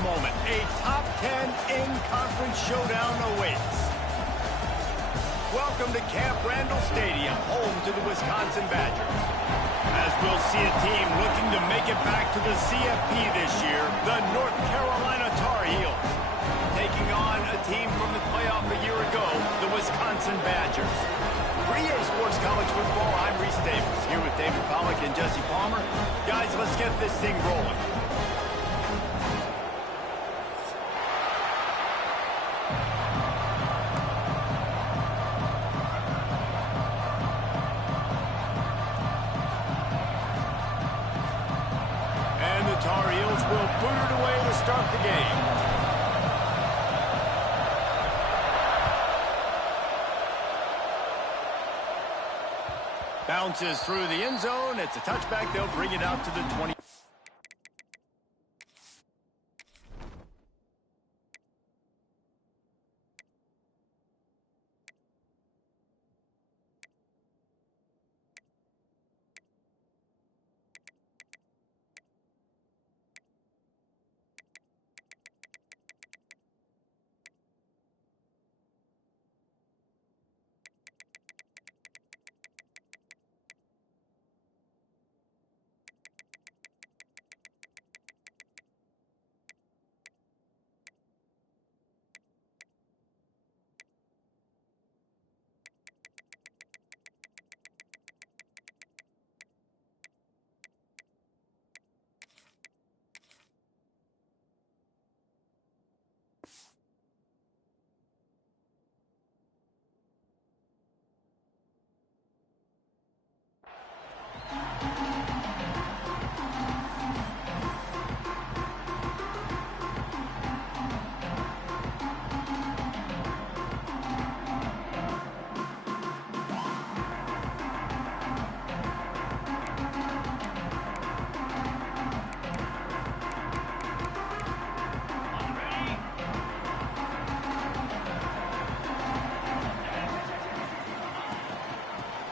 a moment. A top 10 in-conference showdown awaits. Welcome to Camp Randall Stadium, home to the Wisconsin Badgers. As we'll see a team looking to make it back to the CFP this year, the North Carolina Tar Heels. Taking on a team from the playoff a year ago, the Wisconsin Badgers. For EA Sports College Football, I'm Reese Davis, here with David Pollack and Jesse Palmer. Guys, let's get this thing rolling. And the Tar Heels will boot it away to start the game. Bounces through the end zone. It's a touchback. They'll bring it out to the 20.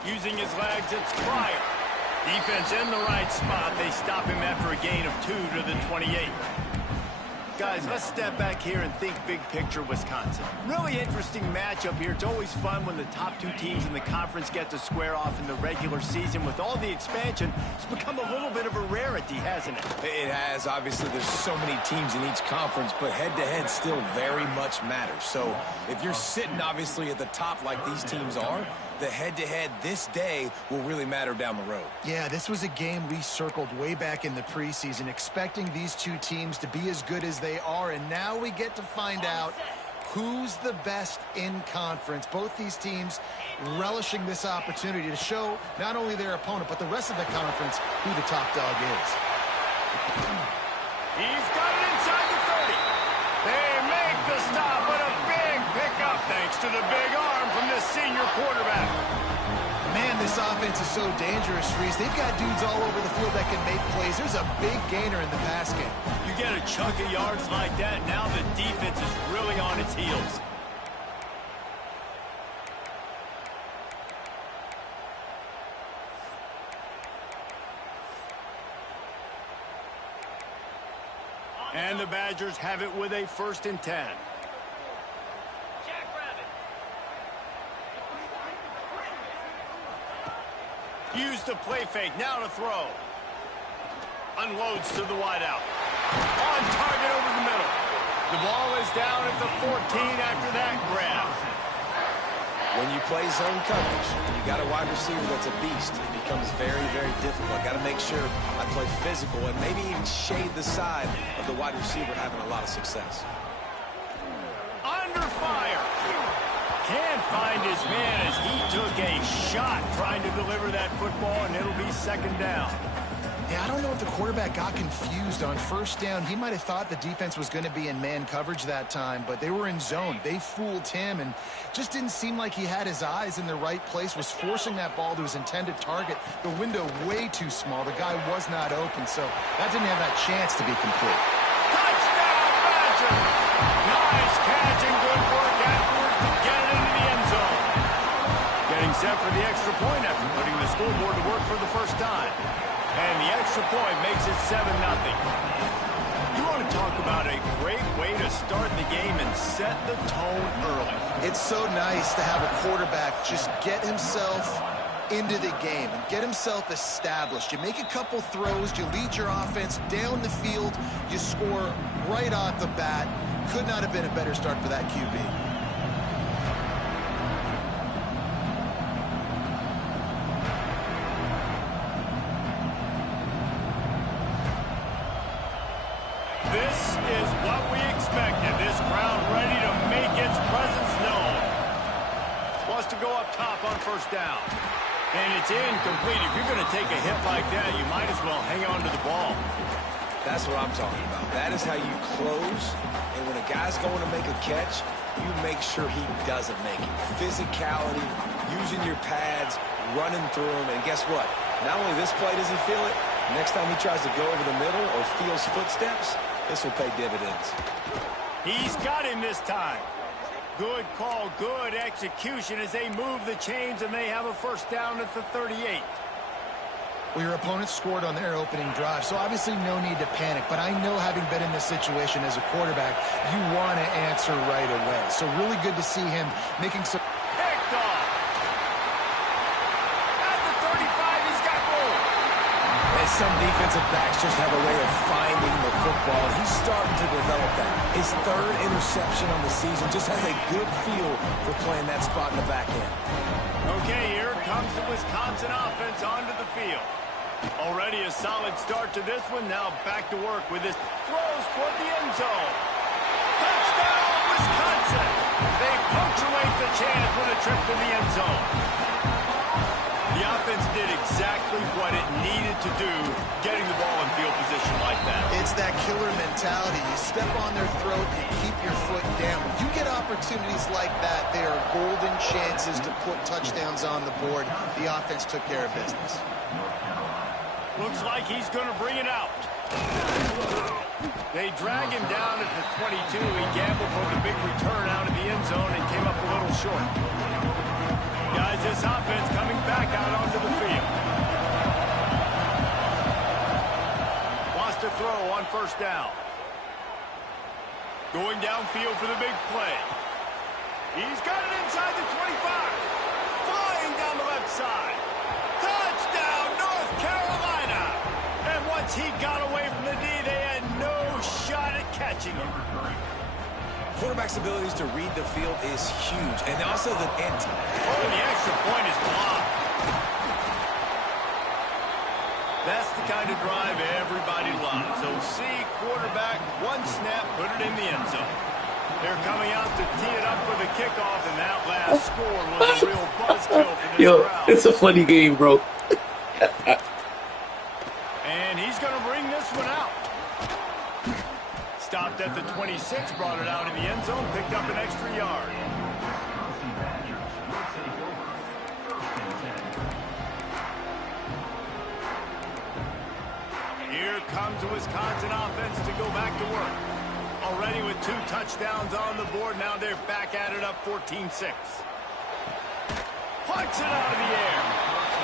Using his legs, it's Pryor. Defense in the right spot. They stop him after a gain of 2 to the 28. Guys, let's step back here and think big picture Wisconsin. Really interesting matchup here. It's always fun when the top two teams in the conference get to square off in the regular season. With all the expansion, it's become a little bit of a rarity, hasn't it? It has. Obviously, there's so many teams in each conference, but head-to-head still very much matters. So if you're sitting, obviously, at the top like these teams are, the head-to-head this day will really matter down the road. Yeah, this was a game we circled way back in the preseason, expecting these two teams to be as good as they are, and now we get to find out who's the best in conference. Both these teams relishing this opportunity to show not only their opponent, but the rest of the conference who the top dog is. He's got it inside the 30. They make the stop, but a big pickup thanks to the big arm from this senior quarterback. Man, this offense is so dangerous, Reese. They've got dudes all over the field that can make plays. There's a big gainer in the pass game. You get a chunk of yards like that, now the defense is really on its heels. And the Badgers have it with a 1st and 10. Use the play fake, now to throw. Unloads to the wideout. On target over the middle. The ball is down at the 14 after that grab. When you play zone coverage, you got a wide receiver that's a beast. It becomes very, very difficult. I got to make sure I play physical and maybe even shade the side of the wide receiver having a lot of success. Under fire. Can't find his man as he took a shot trying to deliver that football, and it'll be 2nd down. Yeah, I don't know if the quarterback got confused on 1st down. He might have thought the defense was going to be in man coverage that time, but they were in zone. They fooled him and just didn't seem like he had his eyes in the right place, was forcing that ball to his intended target. The window way too small. The guy was not open, so that didn't have that chance to be complete. Touchdown, Badger! Nice catch and good work afterwards to get it into the end zone. Getting set for the extra point after putting the scoreboard to work for the first time. And the extra point makes it 7-0. You want to talk about a great way to start the game and set the tone early. It's so nice to have a quarterback just get himself into the game and get himself established. You make a couple throws, you lead your offense down the field, you score right off the bat. Could not have been a better start for that QB. This is what we expected. This crowd ready to make its presence known. Wants to go up top on first down. And it's incomplete. If you're going to take a hit like that, you might as well hang on to the ball. That's what I'm talking about. That is how you close. And when a guy's going to make a catch, you make sure he doesn't make it. Physicality, using your pads, running through them. And guess what? Not only this play does he feel it, next time he tries to go over the middle or feels footsteps, this will pay dividends. He's got him this time. Good call, good execution as they move the chains and they have a first down at the 38. Well, your opponent scored on their opening drive, so obviously no need to panic. But I know, having been in this situation as a quarterback, you want to answer right away. So really good to see him making some... Picked off. At the 35, he's got room. And some defensive backs just have a way of finding the football. He's starting to develop that. His third interception on the season just has a good feel for playing that spot in the back end. Okay, here comes the Wisconsin offense onto the field. Already a solid start to this one. Now back to work with his throws toward the end zone. Touchdown, Wisconsin! They punctuate the chance with a trip to the end zone. The offense did exactly what it needed to do, getting the ball in field position like that. It's that killer mentality. You step on their throat, you keep your foot down. When you get opportunities like that, they are golden chances to put touchdowns on the board. The offense took care of business. Looks like he's going to bring it out. They drag him down at the 22. He gambled for the big return out of the end zone and came up a little short. Guys, this offense coming back out onto the field. Wants to throw on first down. Going downfield for the big play. He's got it inside the 25. Flying down the left side. Touchdown, North Carolina. And once he got away from the D, they had no shot at catching him. Quarterback's abilities to read the field is huge. And also the end. Oh, the extra point is blocked. That's the kind of drive everybody loves. So see quarterback, one snap, put it in the end zone. They're coming out to tee it up for the kickoff, and that last score was a real buzzkill for this crowd. It's a funny game, bro. And he's going to bring this one out. Stopped at the 26, brought it out in the end zone, picked up an extra yard. Here comes the Wisconsin offense to go back to work. Already with 2 touchdowns on the board, now they're back at it up 14-6. Punts it out of the air.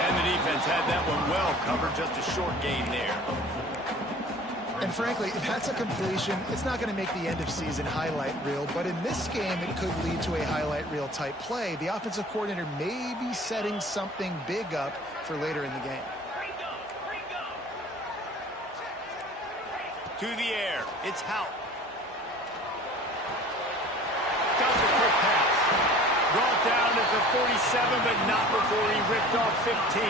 And the defense had that one well covered, just a short gain there. And frankly, if that's a completion, it's not going to make the end-of-season highlight reel. But in this game, it could lead to a highlight reel type play. The offensive coordinator may be setting something big up for later in the game. To the air, it's Houck. Does a quick pass. Brought down at the 47, but not before he ripped off 15.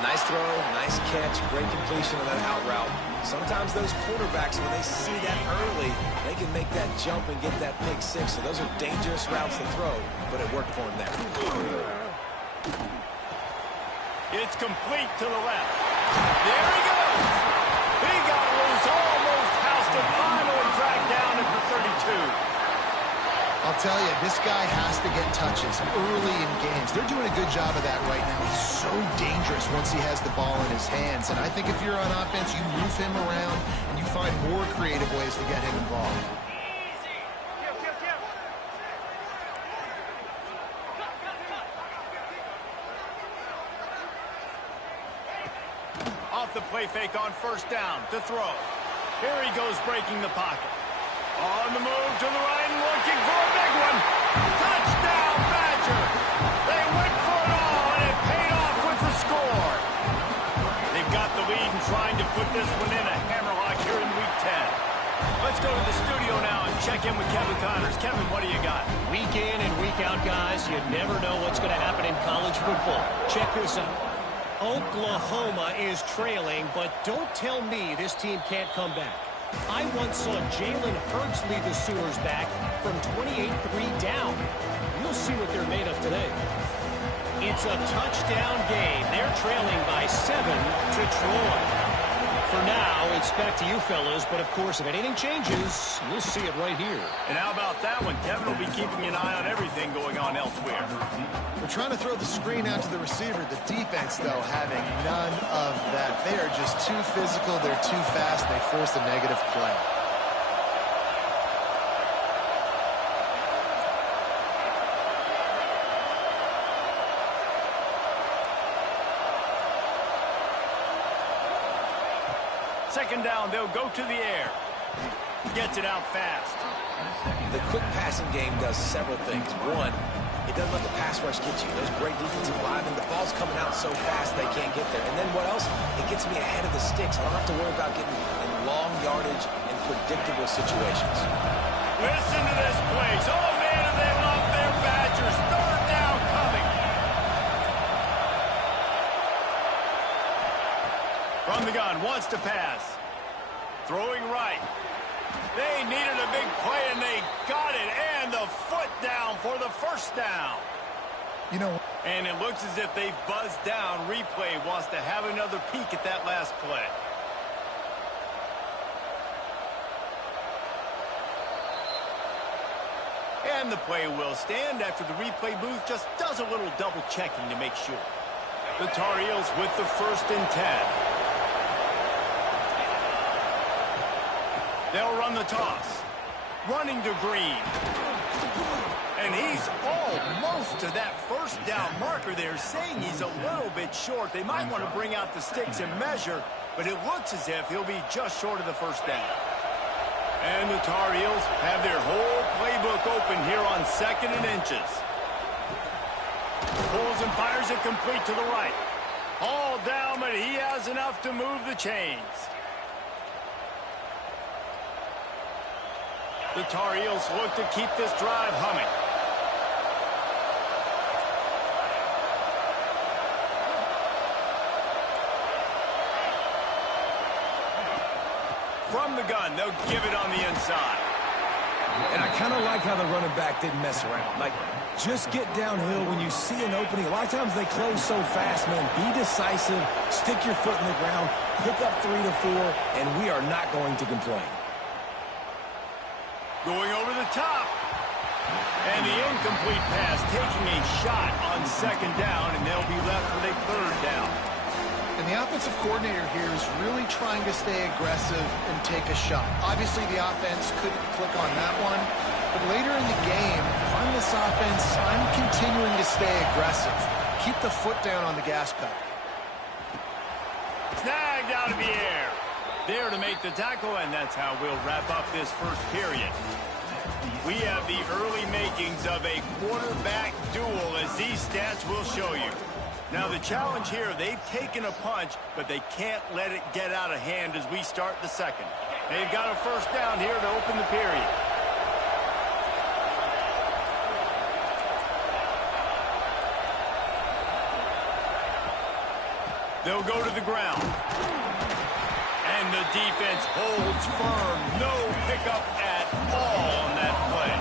Nice throw, nice catch, great completion of that out route. Sometimes those quarterbacks, when they see that early, they can make that jump and get that pick six. So those are dangerous routes to throw, but it worked for him there. It's complete to the left. There he goes. He got loose, almost housed it, finally dragged down at the 32. I'll tell you, this guy has to get touches early in games. They're doing a good job of that right now. He's so dangerous once he has the ball in his hands. And I think if you're on offense, you move him around and you find more creative ways to get him involved. Off the play fake on first down to throw. Here he goes breaking the pocket. On the move to the right and looking for a big one. Touchdown, Badger. They went for it all, and it paid off with the score. They've got the lead and trying to put this one in a hammerlock here in Week 10. Let's go to the studio now and check in with Kevin Connors. Kevin, what do you got? Week in and week out, guys, you never know what's going to happen in college football. Check this out. Oklahoma is trailing, but don't tell me this team can't come back. I once saw Jalen Hurts lead the Sooners back from 28-3 down. We'll see what they're made of today. It's a touchdown game. They're trailing by 7 to Troy. For now, it's back to you fellas, but of course, if anything changes, we'll see it right here. And how about that one? Kevin will be keeping an eye on everything going on elsewhere. We're trying to throw the screen out to the receiver. The defense, though, having none of that. They are just too physical. They're too fast. They force a negative play. Second down, they'll go to the air. Gets it out fast. The quick passing game does several things. One, it doesn't let the pass rush get you. Those great defensive linemen, the ball's coming out so fast they can't get there. And then what else? It gets me ahead of the sticks. I don't have to worry about getting in long yardage and predictable situations. Listen to this place. Oh, man, do they love their Badgers. Third down coming. From the gun, wants to pass. Throwing right. They needed a big play, and they got it. And the foot down for the first down. You know, and it looks as if they've buzzed down. Replay wants to have another peek at that last play. And the play will stand after the replay booth just does a little double checking to make sure. The Tar Heels with the 1st and 10. They'll run the toss. Running to Green. And he's almost to that first down marker there, saying he's a little bit short. They might want to bring out the sticks and measure, but it looks as if he'll be just short of the first down. And the Tar Heels have their whole playbook open here on 2nd and inches. Pulls and fires it complete to the right. All down, but he has enough to move the chains. The Tar Heels look to keep this drive humming. From the gun, they'll give it on the inside. And I kind of like how the running back didn't mess around. Like, just get downhill when you see an opening. A lot of times they close so fast, man. Be decisive, stick your foot in the ground, pick up 3 to 4, and we are not going to complain. Going over the top. And the incomplete pass taking a shot on 2nd down, and they'll be left with a 3rd down. And the offensive coordinator here is really trying to stay aggressive and take a shot. Obviously, the offense couldn't click on that one. But later in the game, if I'm this offense, I'm continuing to stay aggressive. Keep the foot down on the gas pedal. Snagged out of the air. There to make the tackle, and that's how we'll wrap up this first period. We have the early makings of a quarterback duel, as these stats will show you. Now, the challenge here, they've taken a punch, but they can't let it get out of hand as we start the second. They've got a 1st down here to open the period. They'll go to the ground. And the defense holds firm. No pickup at all on that play.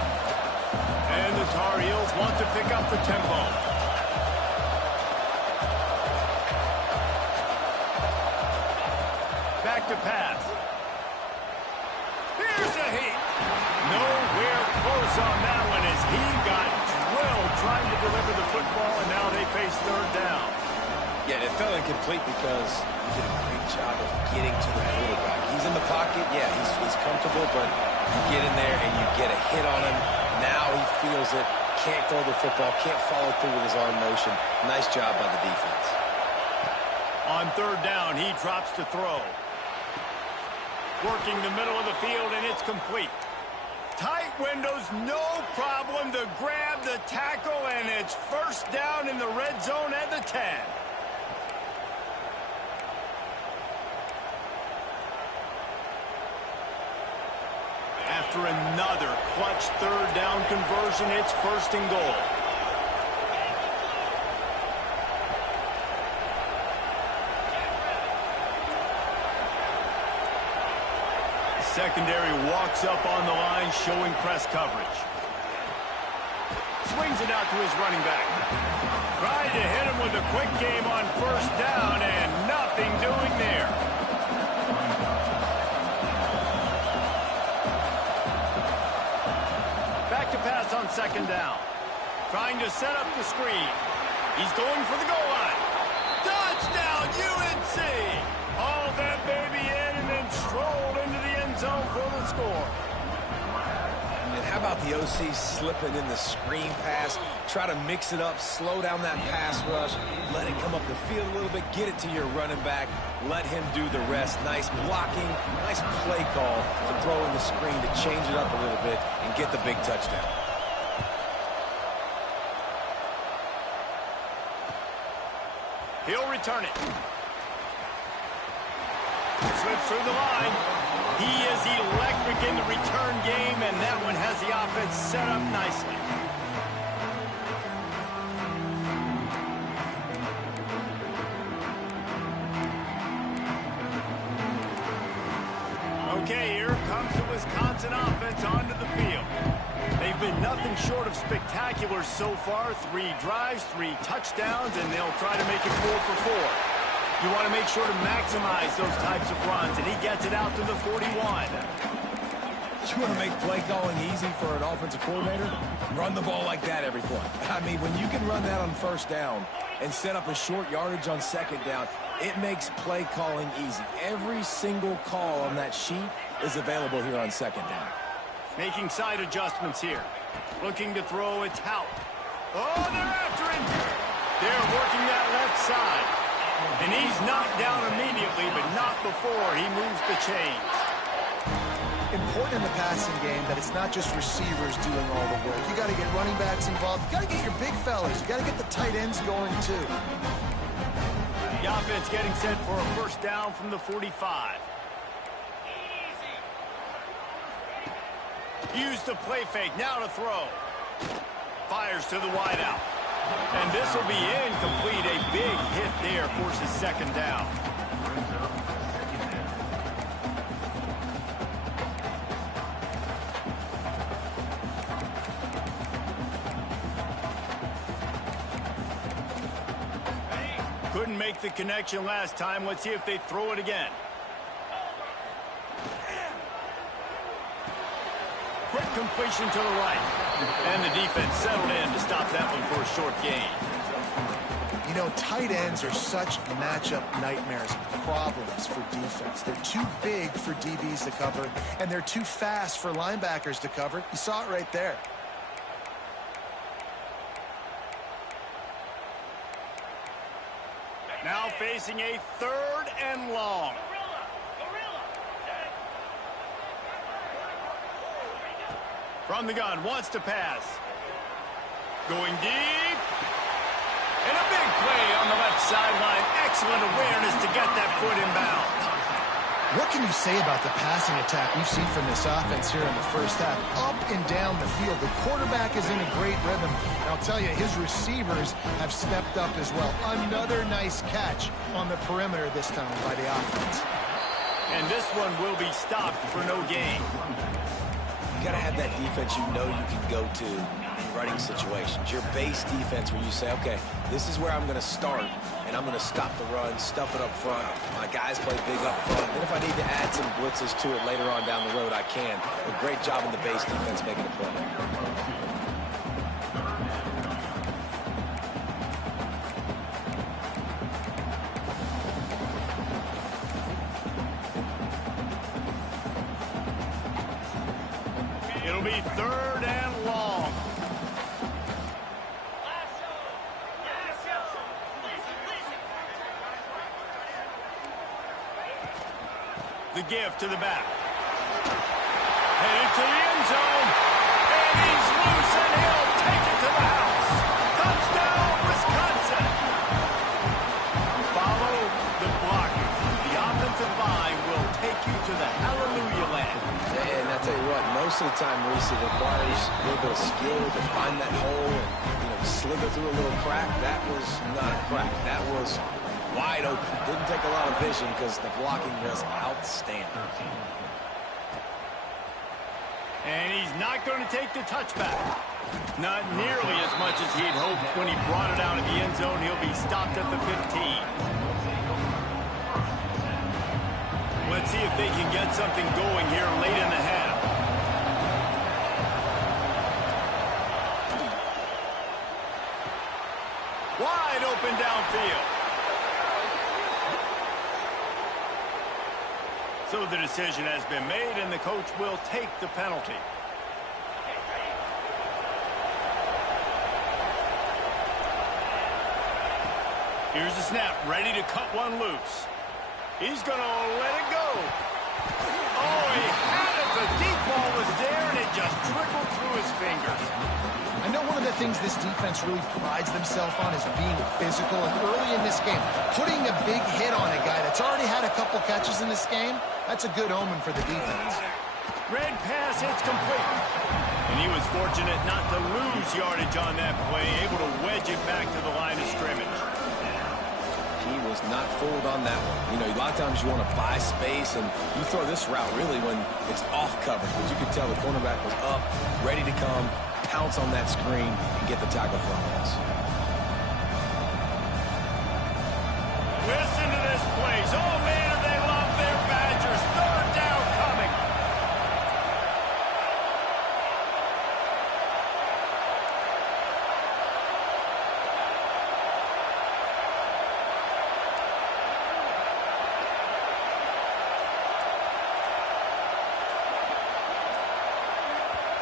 And the Tar Heels want to pick up the tempo. Back to pass. Here's a heat. Nowhere close on that one as he got drilled trying to deliver the football, and now they face 3rd down. Yeah, it felt incomplete because he did a great job of getting to the quarterback. He's in the pocket. Yeah, he's comfortable, but you get in there and you get a hit on him. Now he feels it. Can't throw the football. Can't follow through with his arm motion. Nice job by the defense. On 3rd down, he drops to throw. Working the middle of the field, and it's complete. tight windows, no problem to grab the tackle, and it's first down in the red zone at the 10. After another clutch third down conversion, it's first and goal. Secondary walks up on the line, showing press coverage. Swings it out to his running back. Tried to hit him with a quick game on first down, and nothing doing there. Back to pass on second down. Trying to set up the screen. He's going for the goal line. Touchdown, UNC! Hauled that baby in and then strolled into the end zone for the score. And how about the OC slipping in the screen pass? Try to mix it up, slow down that pass rush, let it come up the field a little bit, get it to your running back, let him do the rest. Nice blocking, nice play call to throw in the screen to change it up a little bit and get the big touchdown. He'll return it. Slips through the line. He is electric in the return game, and that one has the offense set up nicely. Okay, here comes the Wisconsin offense onto the field. They've been nothing short of spectacular so far. 3 drives, 3 touchdowns, and they'll try to make it 4 for 4. You want to make sure to maximize those types of runs, and he gets it out to the 41. You want to make play calling easy for an offensive coordinator? Run the ball like that every play. I mean, when you can run that on first down and set up a short yardage on second down, it makes play calling easy. Every single call on that sheet is available here on second down. Making side adjustments here. Looking to throw, it's Hout. Oh, they're after him. They're working that left side. And he's knocked down immediately, but not before he moves the chains. Important in the passing game that it's not just receivers doing all the work. You got to get running backs involved. You got to get your big fellas. You got to get the tight ends going too. The offense getting set for a first down from the 45. Use the play fake, now to throw. Fires to the wideout. And this will be incomplete. A big hit there forces second down. Couldn't make the connection last time. Let's see if they throw it again. Quick completion to the right. And the defense settled in to stop that one for a short gain. You know, tight ends are such matchup nightmares, problems for defense. They're too big for DBs to cover, and they're too fast for linebackers to cover. You saw it right there. Now facing a 3rd and long. From the gun, wants to pass. Going deep. And a big play on the left sideline. Excellent awareness to get that foot inbound. What can you say about the passing attack we've seen from this offense here in the first half? Up and down the field. The quarterback is in a great rhythm. And I'll tell you, his receivers have stepped up as well. Another nice catch on the perimeter this time by the offense. And this one will be stopped for no gain. You got to have that defense you know you can go to in running situations. Your base defense where you say, okay, this is where I'm going to start, and I'm going to stop the run, stuff it up front. My guys play big up front. Then if I need to add some blitzes to it later on down the road, I can. A great job in the base defense making a play. It'll be 3rd and long. The give to the back. Headed to the end zone. I'll tell you what, most of the time, Reese, it requires a little bit of skill to find that hole and, slither through a little crack. That was not a crack. That was wide open. Didn't take a lot of vision because the blocking was outstanding. And he's not going to take the touchback. Not nearly as much as he'd hoped when he brought it out of the end zone. He'll be stopped at the 15. Let's see if they can get something going here late in the half. Wide open downfield. So the decision has been made, and the coach will take the penalty. Here's the snap, ready to cut one loose. He's going to let it go. Oh, he had it. The deep ball was there, and it just trickled through his fingers. I know one of the things this defense really prides themselves on is being physical. And early in this game, putting a big hit on a guy that's already had a couple catches in this game, that's a good omen for the defense. Red pass, it's complete. And he was fortunate not to lose yardage on that play, able to wedge it back to the line of scrimmage. He was not fooled on that one. A lot of times you want to buy space, and you throw this route really when it's off coverage. But you could tell the cornerback was up, ready to come, pounce on that screen, and get the tackle for a loss. Listen to this place. Oh, man, they love their Badgers. Third down coming.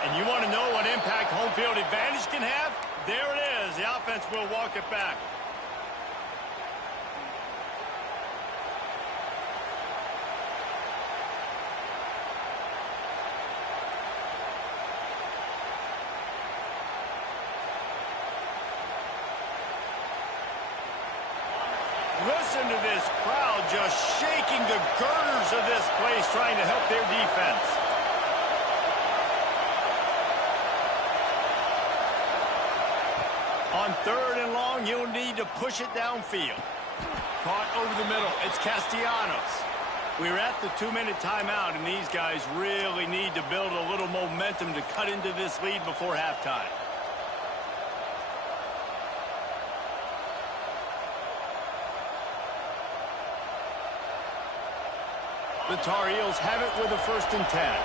And you want to know what impact home field advantage can have? There it is. The offense will walk it back. Listen to this crowd just shaking the girders of this place, trying to help their defense. On third and long, you'll need to push it downfield. Caught over the middle. It's Castellanos. We're at the 2-minute timeout, and these guys really need to build a little momentum to cut into this lead before halftime. The Tar Heels have it with a 1st and 10.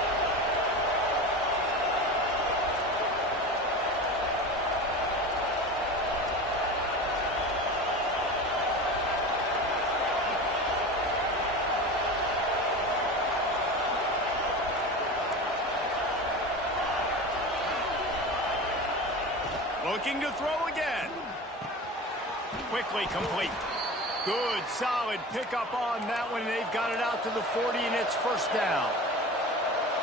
Looking to throw again. Quickly complete. Good, solid pickup on that one. They've got it out to the 40, and it's 1st down.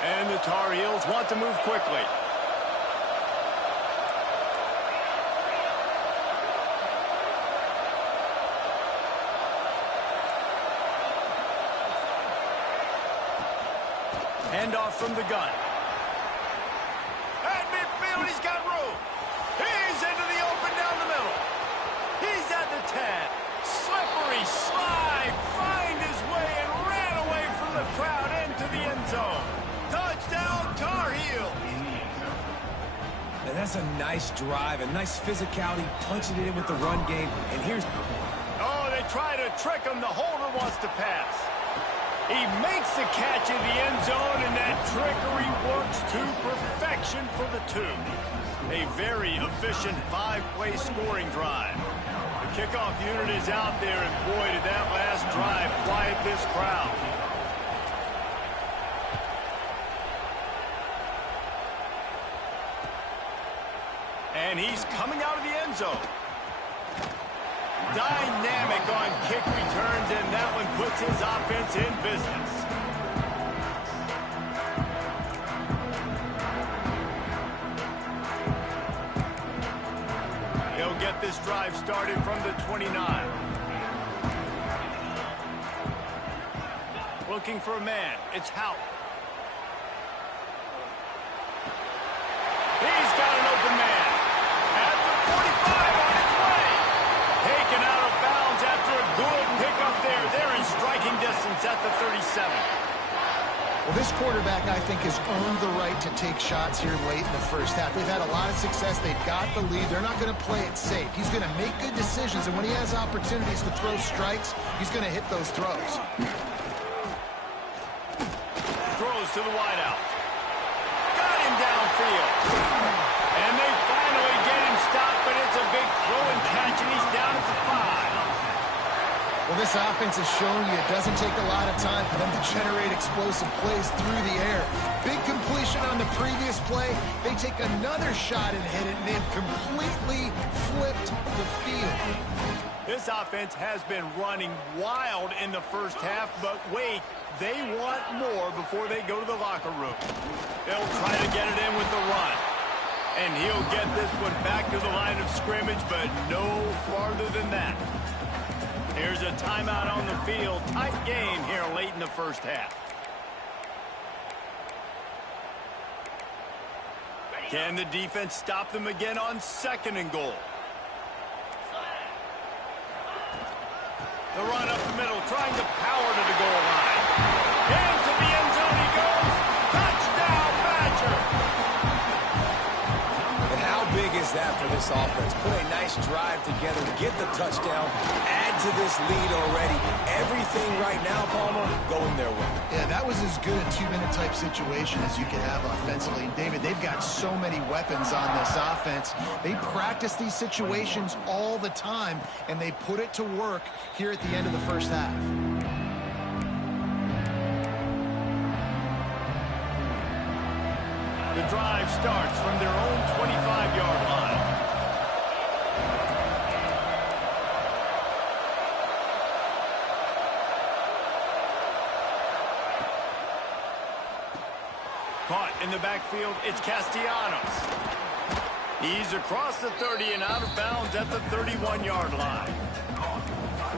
And the Tar Heels want to move quickly. Handoff from the gun. At midfield, he's got room. He's into the open down the middle. He's at the 10. Slippery slide, find his way and ran away from the crowd into the end zone. Touchdown, Tar Heels. And that's a nice drive, a nice physicality, punching it in with the run game. And here's... Oh, they try to trick him. The holder wants to pass. He makes the catch in the end zone, and that trickery works to perfection for the 2. A very efficient 5-play scoring drive. The kickoff unit is out there, and boy, did that last drive quiet this crowd. And he's coming out of the end zone. Dynamic on kick returns, and that one puts his offense in business. He'll get this drive started from the 29. Looking for a man. It's Houck. He's got an open man. At the 45 on its way. Taken out of bounds after a good pickup there. They're in striking distance at the 37. Well, this quarterback, I think, has earned the right to take shots here late in the first half. They've had a lot of success. They've got the lead. They're not going to play it safe. He's going to make good decisions, and when he has opportunities to throw strikes, he's going to hit those throws. Throws to the wideout. Got him downfield. And they finally get him stopped, but it's a big throw and catch, and he's down at the 5. Well, this offense is showing you it doesn't take a lot of time for them to generate explosive plays through the air. Big completion on the previous play. They take another shot and hit it, and they've completely flipped the field. This offense has been running wild in the first half, but wait, they want more before they go to the locker room. They'll try to get it in with the run. And he'll get this one back to the line of scrimmage, but no farther than that. Here's a timeout on the field. Tight game here late in the first half. Can the defense stop them again on 2nd and goal? The run up the middle, trying to power to the goal line. Into the end zone he goes. Touchdown, Badger! And how big is that for this offense? Put a nice drive together, get the touchdown, add to this lead already. Everything right now, Palmer, going their way. Yeah, that was as good a 2-minute type situation as you can have offensively. And David, they've got so many weapons on this offense. They practice these situations all the time, and they put it to work here at the end of the first half. The drive starts from their own 25-yard line. Caught in the backfield, it's Castellanos. He's across the 30 and out of bounds at the 31-yard line.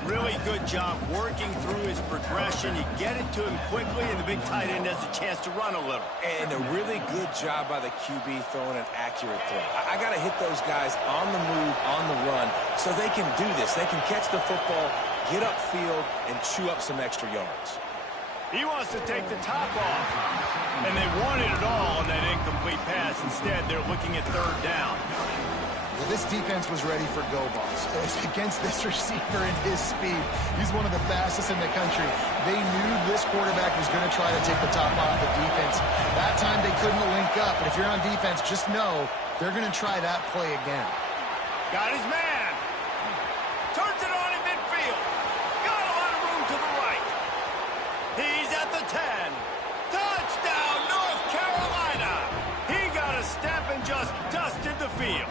Really good job working through his progression. You get it to him quickly, and the big tight end has a chance to run a little. And a really good job by the QB throwing an accurate throw. I got to hit those guys on the move, on the run, so they can do this. They can catch the football, get upfield, and chew up some extra yards. He wants to take the top off. And they wanted it all on that incomplete pass. Instead, they're looking at 3rd down. Well, this defense was ready for go balls. Against this receiver and his speed, he's one of the fastest in the country. They knew this quarterback was going to try to take the top off the defense. That time they couldn't link up, but if you're on defense, just know they're going to try that play again. Got his man. Turns it on in midfield. Got a lot of room to the right. He's at the 10. Touchdown, North Carolina. He got a step and just dusted the field.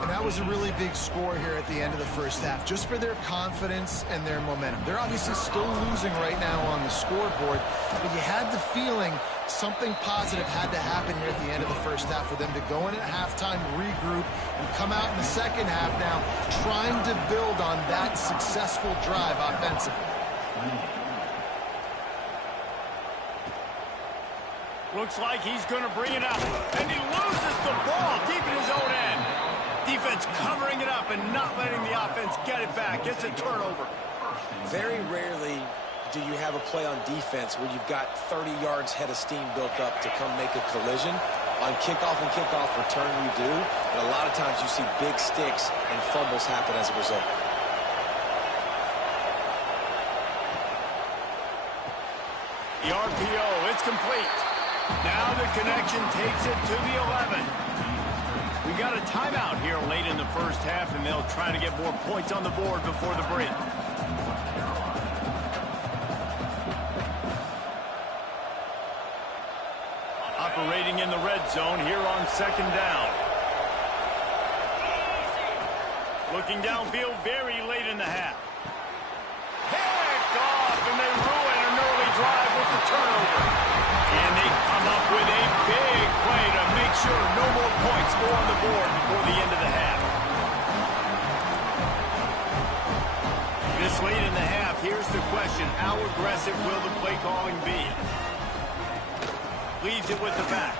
And that was a really big score here at the end of the first half, just for their confidence and their momentum. They're obviously still losing right now on the scoreboard, but you had the feeling something positive had to happen here at the end of the first half for them to go in at halftime, regroup, and come out in the second half now trying to build on that successful drive offensively. Looks like he's going to bring it up, and he loses the ball deep in his own end. Defense covering it up and not letting the offense get it back. It's a turnover. Very rarely do you have a play on defense where you've got 30 yards head of steam built up to come make a collision. On kickoff and kickoff return you do, but a lot of times you see big sticks and fumbles happen as a result. The RPO, it's complete. Now the connection takes it to the 11. We got a timeout here late in the first half, and they'll try to get more points on the board before the break. Operating in the red zone here on 2nd down. Looking downfield very late in the half. Picked off, and they ruin an early drive with the turnover. And they come up with a big play to make sure no more points go on the board before the end of the half. This late in the half, here's the question. How aggressive will the play calling be? Leaves it with the back.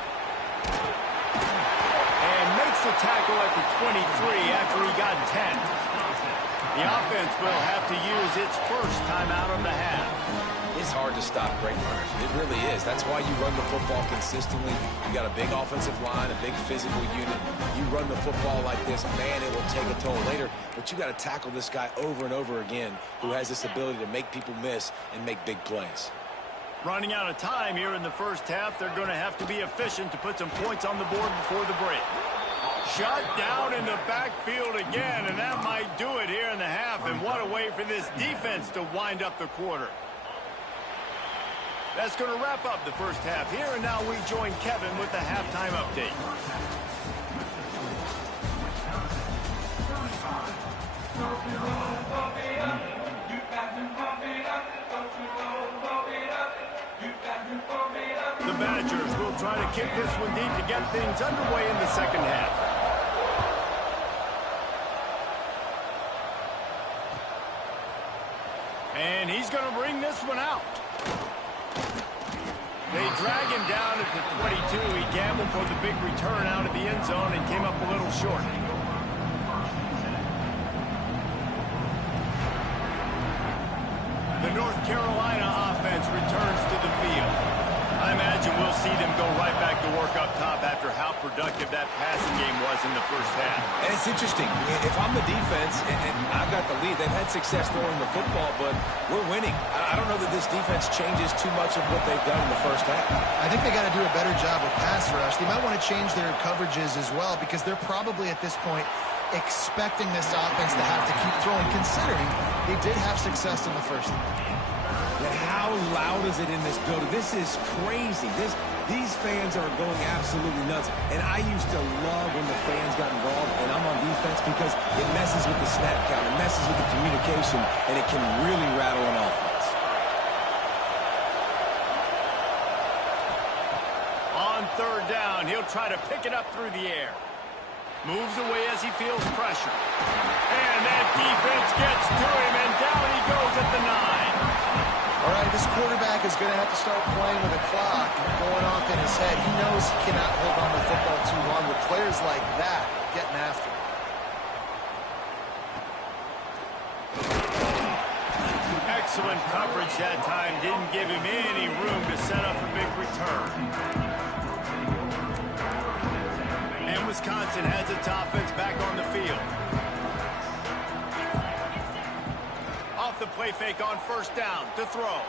a tackle at the 23 after he got 10. The offense will have to use its first timeout of the half. It's hard to stop great runners. It really is. That's why you run the football consistently. You got a big offensive line, a big physical unit. You run the football like this, man, it will take a toll later. But you got to tackle this guy over and over again who has this ability to make people miss and make big plays. Running out of time here in the first half. They're going to have to be efficient to put some points on the board before the break. Shut down in the backfield again, and that might do it here in the half. And what a way for this defense to wind up the quarter. That's going to wrap up the first half here, and now we join Kevin with the halftime update. The Badgers will try to kick this one deep to get things underway in the second half. And he's going to bring this one out. They drag him down at the 22. He gambled for the big return out of the end zone and came up a little short. The North Carolina offense returns to the field. I imagine we'll see them go right back to work up top after how productive that passing game was in the first half. And it's interesting. If I'm the defense and I've got the lead, they've had success throwing the football, but we're winning. I don't know that this defense changes too much of what they've done in the first half. I think they got to do a better job with pass rush. They might want to change their coverages as well because they're probably at this point expecting this offense to have to keep throwing, considering they did have success in the first half. And how loud is it in this building? This is crazy. These fans are going absolutely nuts. And I used to love when the fans got involved, and I'm on defense because it messes with the snap count, it messes with the communication, and it can really rattle an offense. On third down, he'll try to pick it up through the air. Moves away as he feels pressure. And that defense gets to him, and down he goes at the 9. All right, this quarterback is going to have to start playing with a clock going off in his head. He knows he cannot hold on to the football too long with players like that getting after him. Excellent coverage that time. Didn't give him any room to set up a big return. And Wisconsin has its offense back on the field. Off the play fake on first down to throw.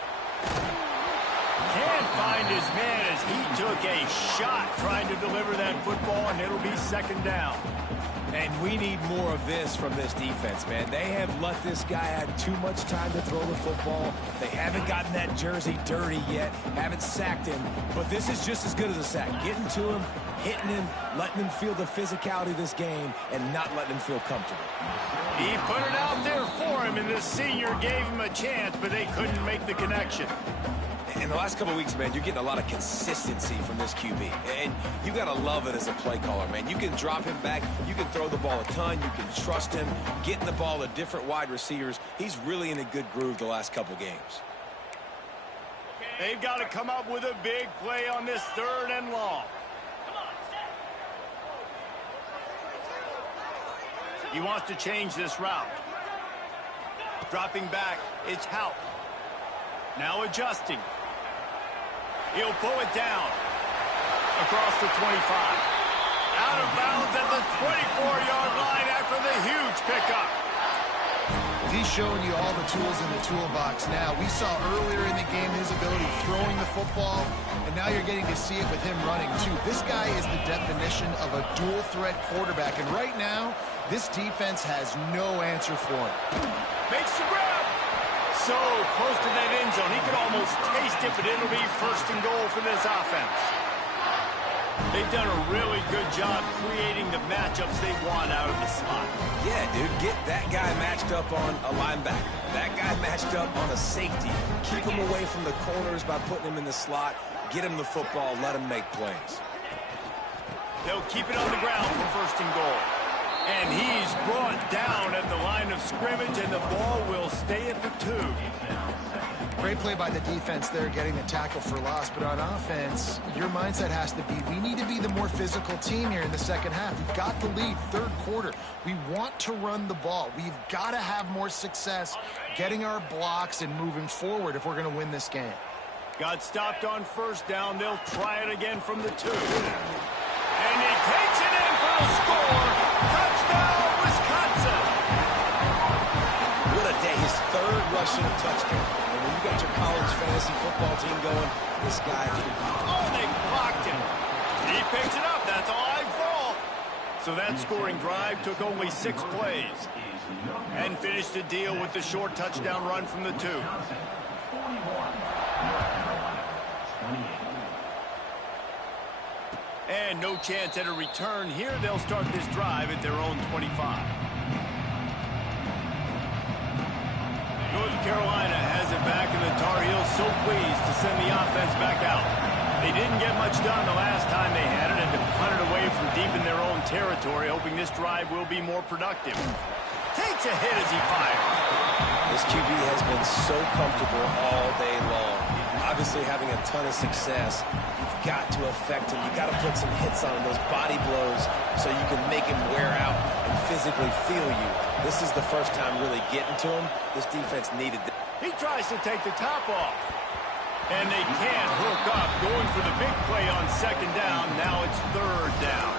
Can't find his man as he took a shot trying to deliver that football, and it'll be second down. And we need more of this from this defense, man. They have let this guy have too much time to throw the football. They haven't gotten that jersey dirty yet, haven't sacked him. But this is just as good as a sack. Getting to him, hitting him, letting him feel the physicality of this game, and not letting him feel comfortable. He put it out there for him, and the senior gave him a chance, but they couldn't make the connection. In the last couple of weeks, man, you're getting a lot of consistency from this QB. And you got to love it as a play caller, man. You can drop him back. You can throw the ball a ton. You can trust him. Getting the ball to different wide receivers. He's really in a good groove the last couple games. They've got to come up with a big play on this third and long. He wants to change this route. Dropping back, it's Haupt. Now adjusting. He'll pull it down. Across the 25. Out of bounds at the 24-yard line after the huge pickup. He's showing you all the tools in the toolbox now. We saw earlier in the game his ability throwing the football, and now you're getting to see it with him running too. This guy is the definition of a dual-threat quarterback, and right now, this defense has no answer for him. Makes the grab. So close to that end zone. He could almost taste it, but it'll be first and goal for this offense. They've done a really good job creating the matchups they want out of the slot. Yeah, dude, get that guy matched up on a linebacker. That guy matched up on a safety. Keep him away from the corners by putting him in the slot. Get him the football. Let him make plays. They'll keep it on the ground for first and goal. And he's brought down at the line of scrimmage, and the ball will stay at the 2. Great play by the defense there, getting the tackle for loss. But on offense, your mindset has to be, we need to be the more physical team here in the second half. We've got the lead, third quarter. We want to run the ball. We've got to have more success getting our blocks and moving forward if we're going to win this game. Got stopped on first down. They'll try it again from the 2. And he takes it in for the score. Touchdown, Wisconsin. What a day. His third rushing touchdown. And when you got your college fantasy football team going, this guy... Oh, they blocked him. He picks it up. That's all I fall. So that scoring drive took only 6 plays. And finished the deal with the short touchdown run from the 2. And no chance at a return here. They'll start this drive at their own 25. North Carolina has it back, and the Tar Heels so pleased to send the offense back out. They didn't get much done the last time they had it, and to punt it away from deep in their own territory, hoping this drive will be more productive. Takes a hit as he fires. This QB has been so comfortable all day long. Obviously having a ton of success. You've got to affect him. You've got to put some hits on him, those body blows, so you can make him wear out and physically feel you. This is the first time really getting to him. This defense needed that. He tries to take the top off. And they can't hook up. Going for the big play on second down. Now it's third down.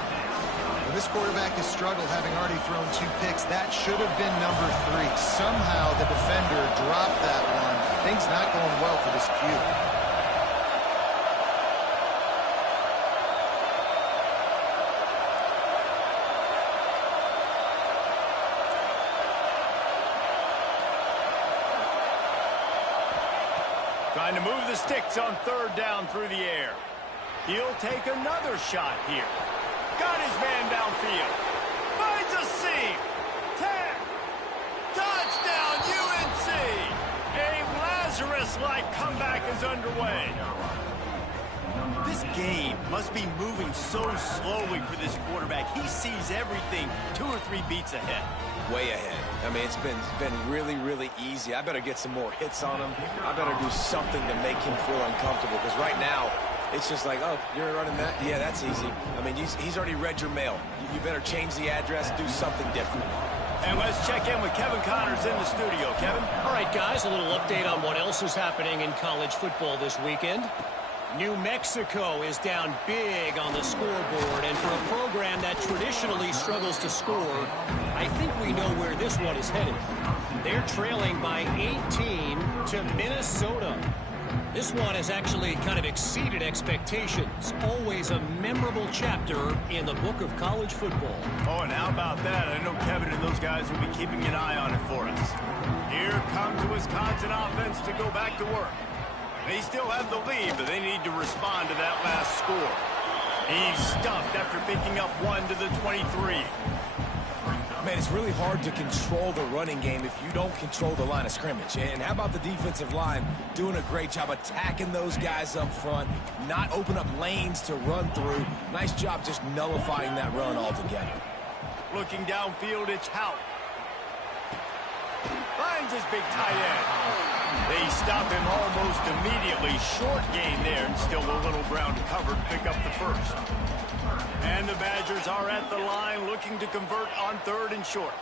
Well, this quarterback has struggled, having already thrown 2 picks. That should have been number 3. Somehow the defender dropped that one. Things not going well for this Q. Trying to move the sticks on third down through the air. He'll take another shot here. Got his man downfield. Finds a seam. 10. Touchdown, UNC. A Lazarus-like comeback is underway. This game must be moving so slowly for this quarterback. He sees everything 2 or 3 beats ahead. Way ahead. I mean, it's been really, really easy. I better get some more hits on him. I better do something to make him feel uncomfortable, because right now, it's just like, oh, you're running that? Yeah, that's easy. I mean, he's already read your mail. You better change the address, do something different. And let's check in with Kevin Connors in the studio. Kevin? All right, guys, a little update on what else is happening in college football this weekend. New Mexico is down big on the scoreboard, and for a program that traditionally struggles to score, I think we know where this one is headed. They're trailing by 18 to Minnesota. This one has actually kind of exceeded expectations. Always a memorable chapter in the book of college football. Oh, and how about that? I know Kevin and those guys will be keeping an eye on it for us. Here comes the Wisconsin offense to go back to work. They still have the lead, but they need to respond to that last score. He's stuffed after picking up 1 to the 23. Man, it's really hard to control the running game if you don't control the line of scrimmage. And how about the defensive line doing a great job attacking those guys up front, not open up lanes to run through. Nice job just nullifying that run altogether. Looking downfield, it's Houck. Finds his big tight end. They stop him almost immediately. Short gain there, and still a little ground covered. Pick up the first. And the Badgers are at the line looking to convert on 3rd and short.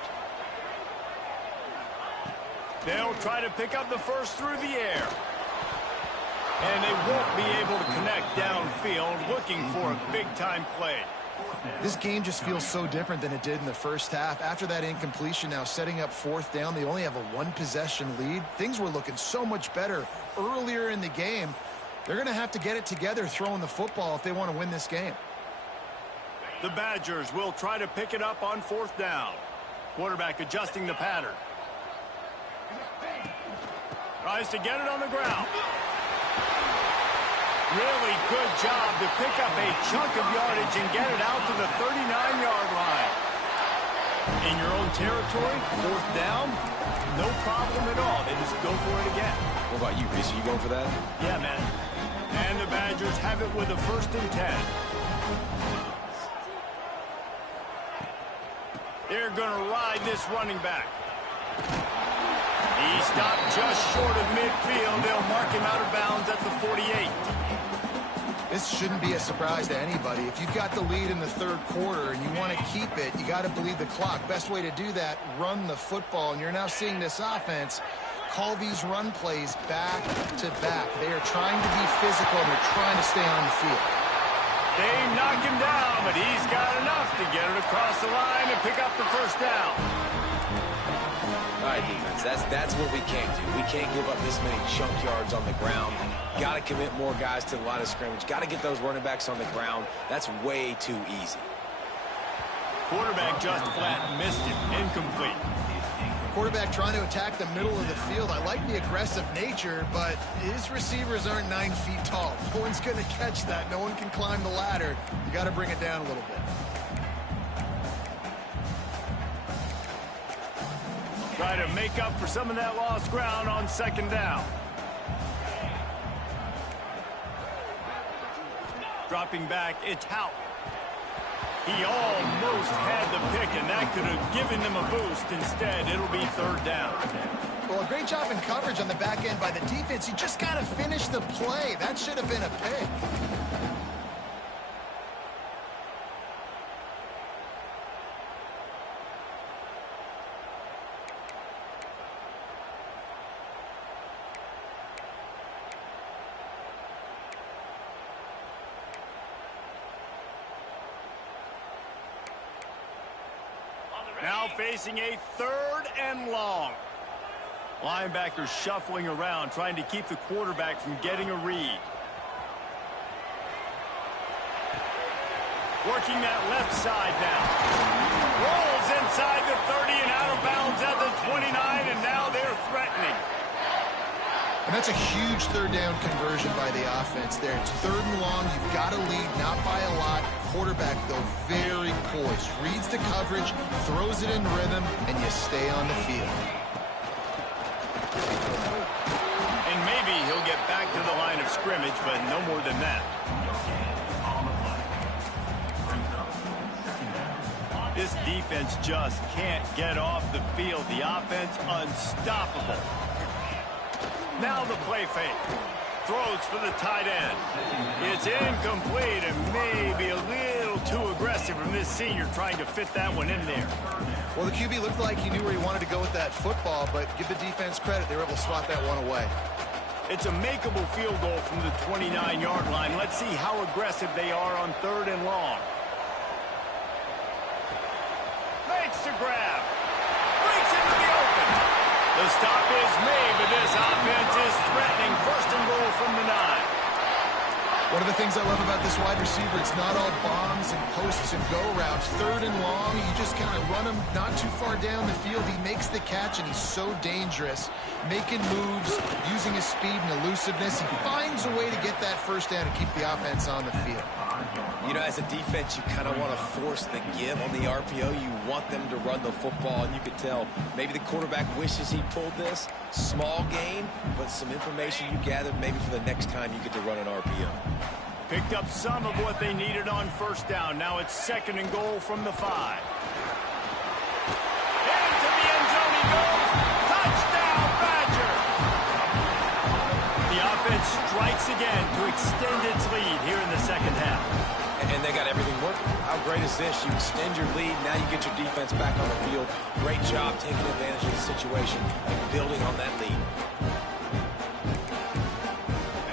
They'll try to pick up the first through the air. And they won't be able to connect downfield, looking for a big-time play. This game just feels so different than it did in the first half. After that incompletion, now setting up 4th down, they only have a 1-possession lead. Things were looking so much better earlier in the game. They're going to have to get it together throwing the football if they want to win this game. The Badgers will try to pick it up on 4th down. Quarterback adjusting the pattern. Tries to get it on the ground. Really good job to pick up a chunk of yardage and get it out to the 39-yard line. In your own territory, 4th down, no problem at all. They just go for it again. What about you, Reese? Are you going for that? Yeah, man. And the Badgers have it with a 1st and 10. They're going to ride this running back. He stopped just short of midfield. They'll mark him out of bounds at the 48. This shouldn't be a surprise to anybody. If you've got the lead in the third quarter and you want to keep it, you got to bleed the clock. Best way to do that, run the football. And you're now seeing this offense call these run plays back to back. They are trying to be physical, and they're trying to stay on the field. They knock him down, but he's got enough to get it across the line and pick up the first down. All right, defense, that's what we can't do. We can't give up this many chunk yards on the ground. Got to commit more guys to the line of scrimmage. Got to get those running backs on the ground. That's way too easy. Quarterback just flat missed him. Incomplete. Quarterback trying to attack the middle of the field. I like the aggressive nature, but his receivers aren't 9 feet tall. No one's going to catch that. No one can climb the ladder. You got to bring it down a little bit. Try to make up for some of that lost ground on second down. Dropping back, it's Houck. He almost had the pick, and that could have given them a boost. Instead, it'll be third down. Well, a great job in coverage on the back end by the defense. You just got to finish the play. That should have been a pick. Now facing a third and long. Linebackers shuffling around, trying to keep the quarterback from getting a read. Working that left side now. Rolls inside the 30 and out of bounds at the 29, and now they're threatening. And that's a huge third down conversion by the offense there. It's third and long. You've got to lead, not by a lot. Quarterback, though, very poised. Reads the coverage, throws it in rhythm, and you stay on the field. And maybe he'll get back to the line of scrimmage, but no more than that. This defense just can't get off the field. The offense unstoppable. Now the play fake. Throws for the tight end. It's incomplete and maybe a little too aggressive from this senior trying to fit that one in there. Well, the QB looked like he knew where he wanted to go with that football, but give the defense credit. They were able to swat that one away. It's a makeable field goal from the 29-yard line. Let's see how aggressive they are on third and long. Makes the grab. Breaks into the open. The stop is made, but this offense is threatening. First and goal from the 9. One of the things I love about this wide receiver, it's not all bombs and posts and go routes. Third and long, you just kind of run him not too far down the field. He makes the catch, and he's so dangerous. Making moves, using his speed and elusiveness. He finds a way to get that first down and keep the offense on the field. You know, as a defense, you kind of want to force the give on the RPO. You want them to run the football, and you could tell maybe the quarterback wishes he pulled this. Small gain, but some information you gathered maybe for the next time you get to run an RPO. Picked up some of what they needed on first down. Now it's second and goal from the 5. Into the end zone he goes. Touchdown, Badger! The offense strikes again to extend its lead here in the second half. And they got everything working. How great is this? You extend your lead, now you get your defense back on the field. Great job taking advantage of the situation and building on that lead.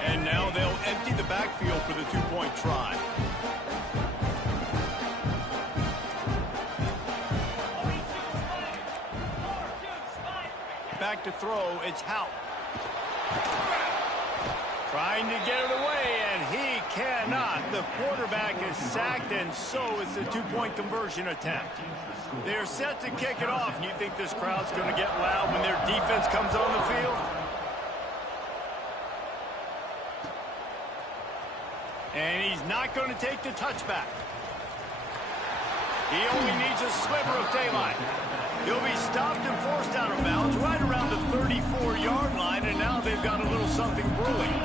And now they'll empty the backfield for the two-point try. Back to throw, it's Houck. Trying to get it away, and he cannot. The quarterback is sacked, and so is the two-point conversion attempt. They're set to kick it off, and you think this crowd's going to get loud when their defense comes on the field? And he's not going to take the touchback. He only needs a sliver of daylight. He'll be stopped and forced out of bounds right around the 34-yard line, and now they've got a little something brewing.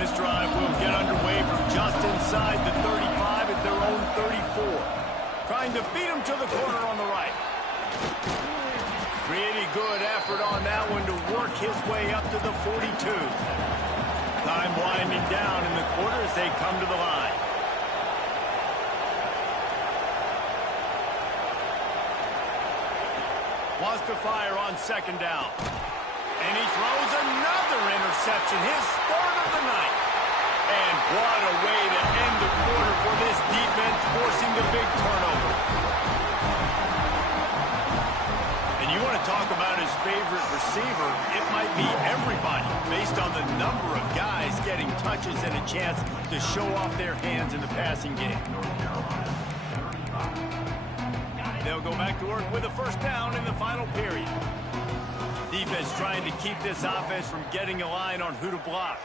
This drive will get underway from just inside the 35 at their own 34. Trying to beat him to the corner on the right. Pretty good effort on that one to work his way up to the 42. Time winding down in the quarter as they come to the line. Wants to fire on second down. And he throws another interception, his third of the night. And what a way to end the quarter for this defense, forcing the big turnover. And you want to talk about his favorite receiver, it might be everybody, based on the number of guys getting touches and a chance to show off their hands in the passing game. They'll go back to work with a first down in the final period. Defense trying to keep this offense from getting a line on who to block.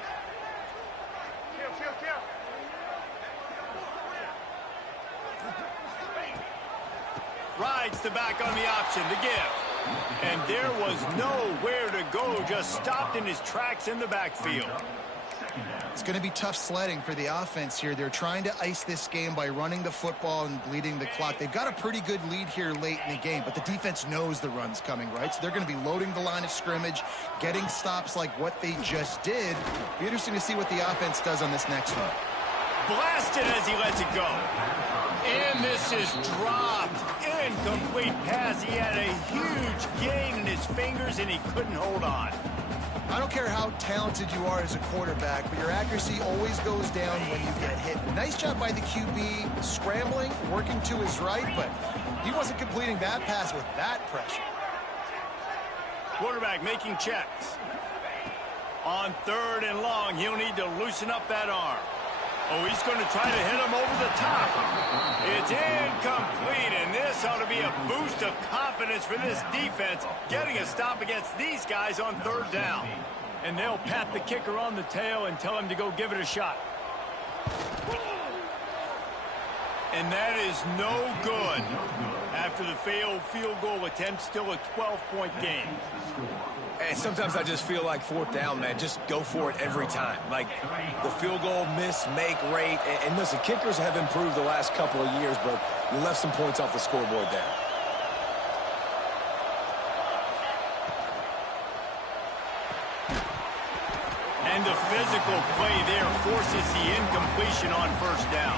Rides the back on the option to give. And there was nowhere to go, just stopped in his tracks in the backfield. It's going to be tough sledding for the offense here. They're trying to ice this game by running the football and bleeding the clock. They've got a pretty good lead here late in the game, but the defense knows the run's coming, right? So they're going to be loading the line of scrimmage, getting stops like what they just did. Be interesting to see what the offense does on this next one. Blasted as he lets it go. And this is dropped. Incomplete pass. He had a huge gain in his fingers, and he couldn't hold on. I don't care how talented you are as a quarterback, but your accuracy always goes down when you get hit. Nice job by the QB scrambling, working to his right, but he wasn't completing that pass with that pressure. Quarterback making checks. On third and long, he'll need to loosen up that arm. Oh, he's going to try to hit him over the top. It's incomplete, and this ought to be a boost of confidence for this defense, getting a stop against these guys on third down. And they'll pat the kicker on the tail and tell him to go give it a shot. And that is no good. After the failed field goal attempt, still a 12-point game. And sometimes I just feel like fourth down, man, just go for it every time. Like the field goal miss, make rate. And listen, kickers have improved the last couple of years, but you left some points off the scoreboard there. And the physical play there forces the incompletion on first down.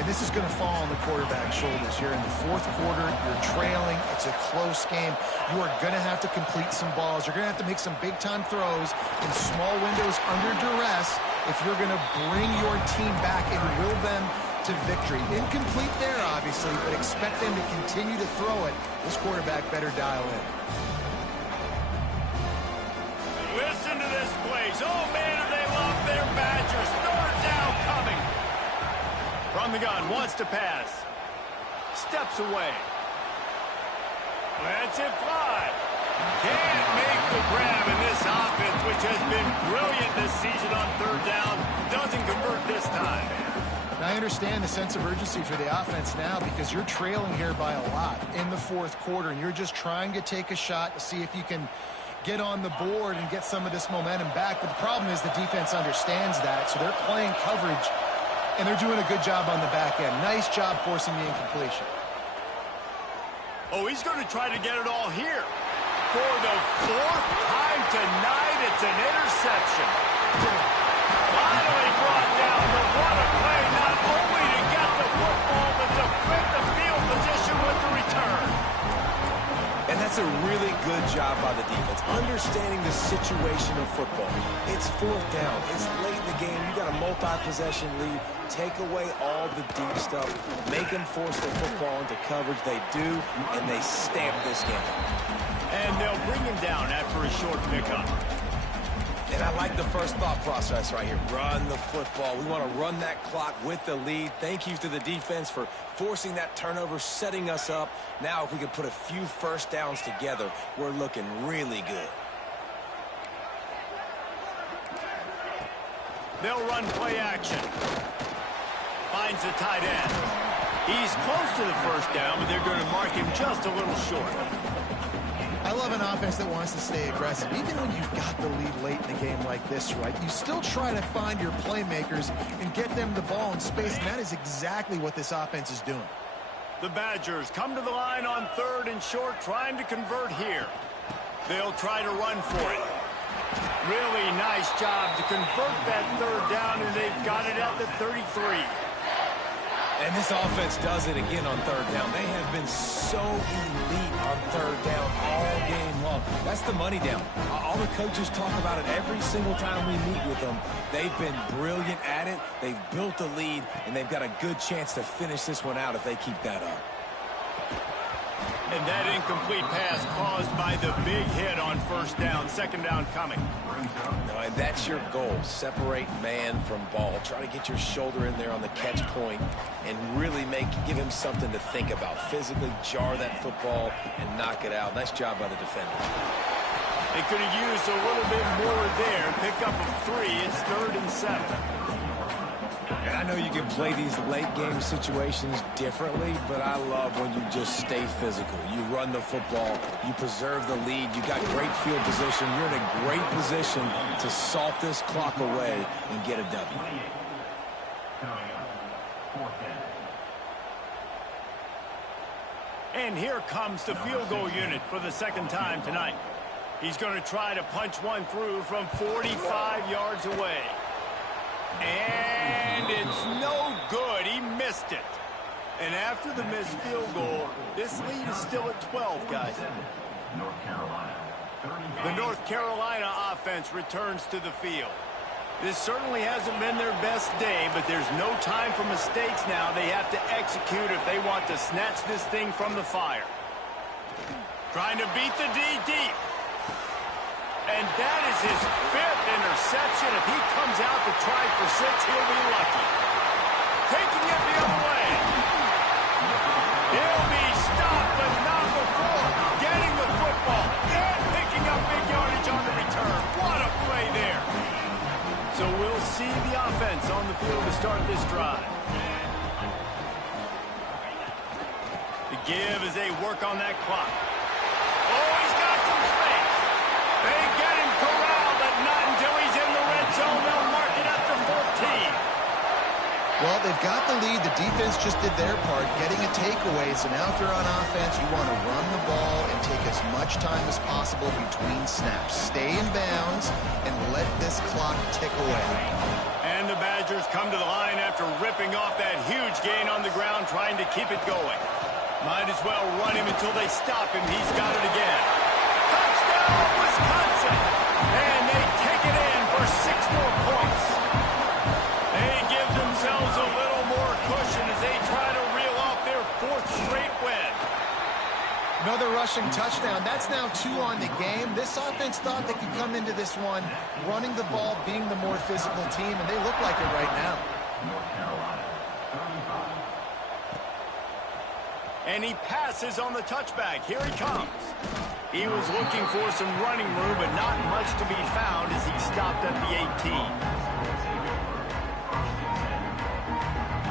And this is going to fall on the quarterback's shoulders. You're in the fourth quarter. You're trailing. It's a close game. You are going to have to complete some balls. You're going to have to make some big-time throws in small windows under duress if you're going to bring your team back and will them to victory. Incomplete there, obviously, but expect them to continue to throw it. This quarterback better dial in. Listen to this place. Oh, man, do they love their Badgers. Third down coming. From the gun, wants to pass. Steps away. Lets it fly. Can't make the grab in this offense, which has been brilliant this season on third down. Doesn't convert this time. I understand the sense of urgency for the offense now because you're trailing here by a lot in the fourth quarter, and you're just trying to take a shot to see if you can get on the board and get some of this momentum back. But the problem is the defense understands that, so they're playing coverage, and they're doing a good job on the back end. Nice job forcing the incompletion. Oh, he's going to try to get it all here. For the fourth time tonight, it's an interception. Finally brought down, but what a play, not only to get the football, but to flip the field position with the return. And that's a really good job by the defense, understanding the situation of football. It's fourth down. It's late in the game. You got a multi-possession lead. Take away all the deep stuff. Make them force the football into coverage. They do, and they stamp this game. And they'll bring him down after a short pickup. And I like the first thought process right here. Run the football. We want to run that clock with the lead. Thank you to the defense for forcing that turnover, setting us up. Now, if we could put a few first downs together, we're looking really good. They'll run play action. Finds the tight end. He's close to the first down, but they're going to mark him just a little short. I love an offense that wants to stay aggressive. Even when you've got the lead late in the game like this, right, you still try to find your playmakers and get them the ball in space, and that is exactly what this offense is doing. The Badgers come to the line on 3rd and short, trying to convert here. They'll try to run for it. Really nice job to convert that 3rd down, and they've got it at the 33. And this offense does it again on 3rd down. They have been so elite on 3rd down all game long. That's the money down. All the coaches talk about it every single time we meet with them. They've been brilliant at it. They've built a lead, and they've got a good chance to finish this one out if they keep that up. And that incomplete pass caused by the big hit on 1st down. 2nd down coming. And that's your goal. Separate man from ball. Try to get your shoulder in there on the catch point and really give him something to think about. Physically jar that football and knock it out. Nice job by the defender. They could have used a little bit more there. Pick up a 3. It's 3rd and 7. And I know you can play these late game situations differently, but I love when you just stay physical. You run the football, you preserve the lead, you got great field position, you're in a great position to salt this clock away and get a W. And here comes the field goal unit for the 2nd time tonight. He's going to try to punch one through from 45 yards away. And it's no good. He missed it. And after the missed field goal, this lead is still at 12, guys. The North Carolina offense returns to the field. This certainly hasn't been their best day, but there's no time for mistakes now. They have to execute if they want to snatch this thing from the fire. Trying to beat the D deep. And that is his 5th interception. If he comes out to try for 6, he'll be lucky. Taking it the other way. He'll be stopped, but not before getting the football and picking up big yardage on the return. What a play there. So we'll see the offense on the field to start this drive. The give as they work on that clock. Oh, he's got some space. They get him corralled, but not until he's in the red zone. They'll mark it up to 14. Well, they've got the lead. The defense just did their part, getting a takeaway. So now if they're on offense, you want to run the ball and take as much time as possible between snaps. Stay in bounds and let this clock tick away. And the Badgers come to the line after ripping off that huge gain on the ground, trying to keep it going. Might as well run him until they stop him. He's got it again. Touchdown, Wisconsin! And they take it in for 6 more points. They give themselves a little more cushion as they try to reel off their 4th straight win. Another rushing touchdown. That's now 2 on the game. This offense thought they could come into this one running the ball, being the more physical team, and they look like it right now. And he passes on the touchback. Here he comes. He was looking for some running room, but not much to be found as he stopped at the 18.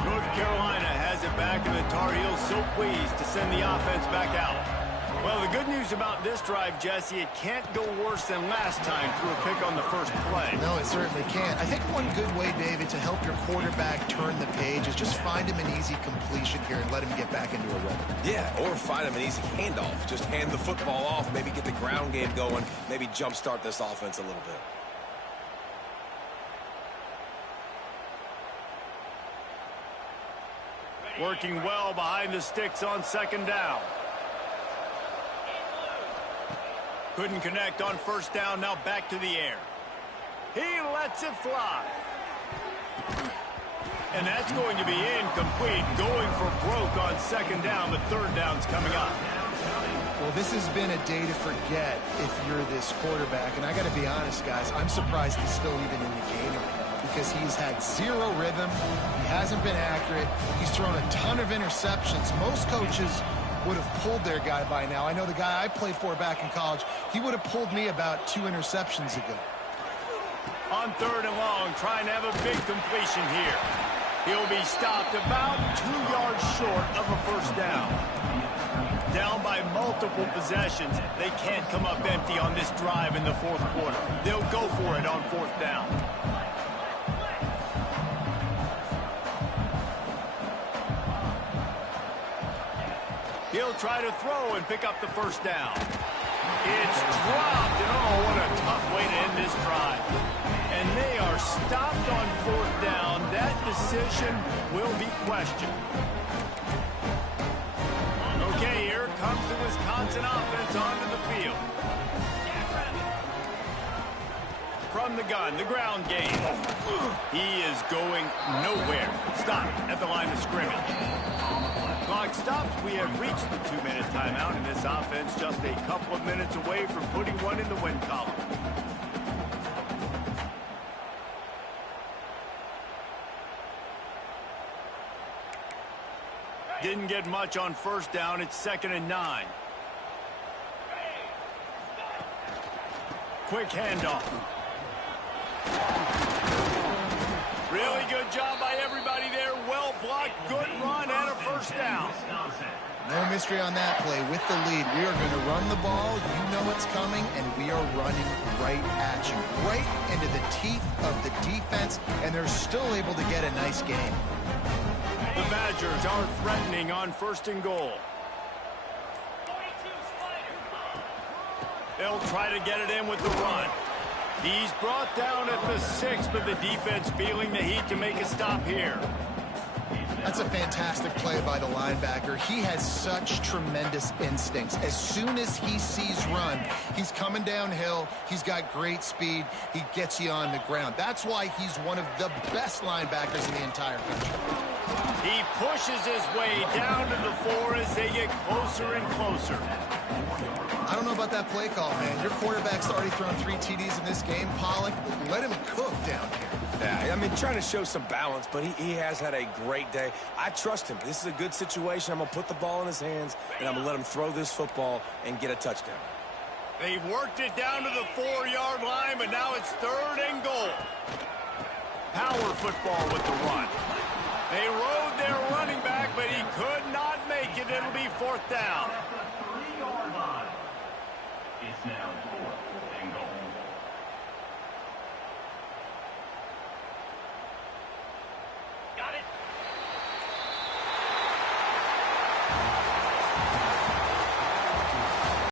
North Carolina has it back, and the Tar Heels so pleased to send the offense back out. Well, the good news about this drive, Jesse, it can't go worse than last time through a pick on the first play. No, it certainly can't. I think one good way, David, to help your quarterback turn the page is just find him an easy completion here and let him get back into a rhythm. Yeah, or find him an easy handoff. Just hand the football off, maybe get the ground game going, maybe jumpstart this offense a little bit. Working well behind the sticks on 2nd down. Couldn't connect on 1st down, now back to the air. He lets it fly. And that's going to be incomplete, going for broke on 2nd down, but 3rd down's coming up. Well, this has been a day to forget if you're this quarterback. And I got to be honest, guys, I'm surprised he's still even in the game right now because he's had 0 rhythm. He hasn't been accurate. He's thrown a ton of interceptions. Most coaches would have pulled their guy by now. I know the guy I played for back in college, he would have pulled me about 2 interceptions ago. On 3rd and long, trying to have a big completion here. He'll be stopped about 2 yards short of a 1st down. Down by multiple possessions, they can't come up empty on this drive in the 4th quarter. They'll go for it on 4th down. He'll try to throw and pick up the first down. It's dropped, and oh, what a tough way to end this drive. And they are stopped on fourth down. That decision will be questioned. Okay, here comes the Wisconsin offense onto the field. From the gun, the ground game. He is going nowhere. Stop at the line of scrimmage. Clock stops. We have reached the 2-minute timeout, and this offense just a couple of minutes away from putting one in the win column. Didn't get much on first down. It's 2nd and 9. Quick handoff. Really good job by everybody there. Well blocked, good run, and a first down. No mystery on that play. With the lead, we are going to run the ball. You know it's coming, and we are running right at you. Right into the teeth of the defense, and they're still able to get a nice game. The Badgers are threatening on 1st and goal. They'll try to get it in with the run. He's brought down at the 6, but the defense feeling the heat to make a stop here. That's a fantastic play by the linebacker. He has such tremendous instincts. As soon as he sees run, he's coming downhill. He's got great speed. He gets you on the ground. That's why he's one of the best linebackers in the entire country. He pushes his way down to the 4 as they get closer and closer. I don't know about that play call, man. Your quarterback's already thrown 3 TDs in this game. Pollock, let him cook down here. Yeah, I mean, trying to show some balance, but he has had a great day. I trust him. This is a good situation. I'm going to put the ball in his hands, and I'm going to let him throw this football and get a touchdown. They've worked it down to the 4-yard line, but now it's 3rd and goal. Power football with the run. They rode their running back, but he could not make it. It'll be 4th down. It's now 4th and goal.